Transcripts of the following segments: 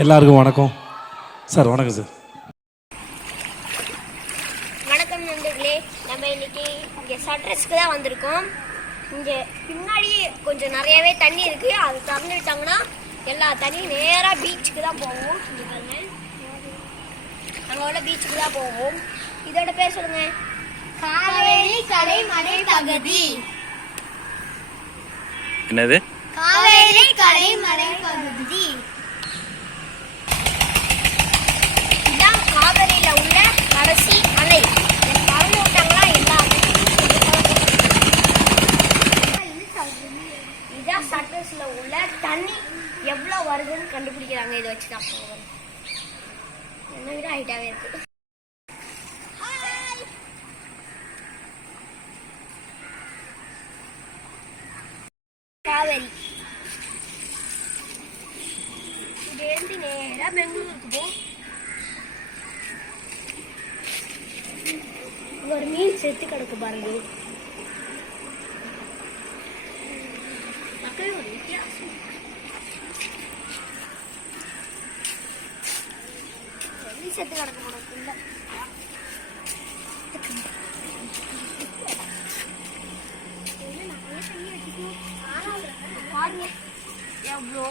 எல்லாருக்கும் வணக்கம். சார் வணக்கம் சார். வணக்கம் நண்பர்களே. நம்ம இன்னைக்கு இங்கே சட்ரஸ்க்கு தான் வந்திருக்கோம். இங்கே பின்னாடி கொஞ்சம் நிறையவே தண்ணி இருக்குது அது திறந்து விட்டாங்கன்னா எல்லா தண்ணியும் நேராக பீச்சுக்கு தான் போகும் இங்கே பாருங்க. அங்கே உள்ள பீச்சுக்கு தான் போகும் இதோட பேர் சொல்லுங்க. காவேரி கலைமலை பகுதி. என்னது? காவேரி கலைமலை பகுதி இதான் காவிரியில் உள்ள கடைசி அணை இதை திறந்து விட்டாங்களா எல்லா இதான் சர்ஃபேஸில் உள்ள தண்ணி எவ்வளோ வருதுன்னு கண்டுபிடிக்கிறாங்க. இதை வச்சு தான் போகிறோம் என்ன விட ஹைட்டாகவே இருக்குது காவேரி. இதுலேருந்து நேராக பெங்களூருக்கு போ. ஒரு மீன் செத்து கிடக்கு பாருங்க. மீன் செத்து கிடக்க உனக்கு இல்ல பாருங்க எவ்வளோ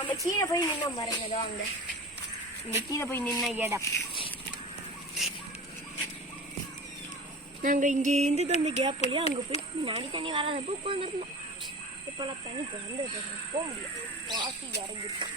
நம்ம கீழே போய் நின்னோம் பாருங்க ஏதோ அங்க. இந்த கீழே போய் நின்ன இடம். நாங்க இங்க இருந்து அந்த கேப் வழியா அங்க போய் முன்னாடி தண்ணி வராதப்போ உட்காந்துருந்தோம் இப்போலாம் தண்ணி திறந்து போக முடியும் வாசி இறங்கிருக்கோம்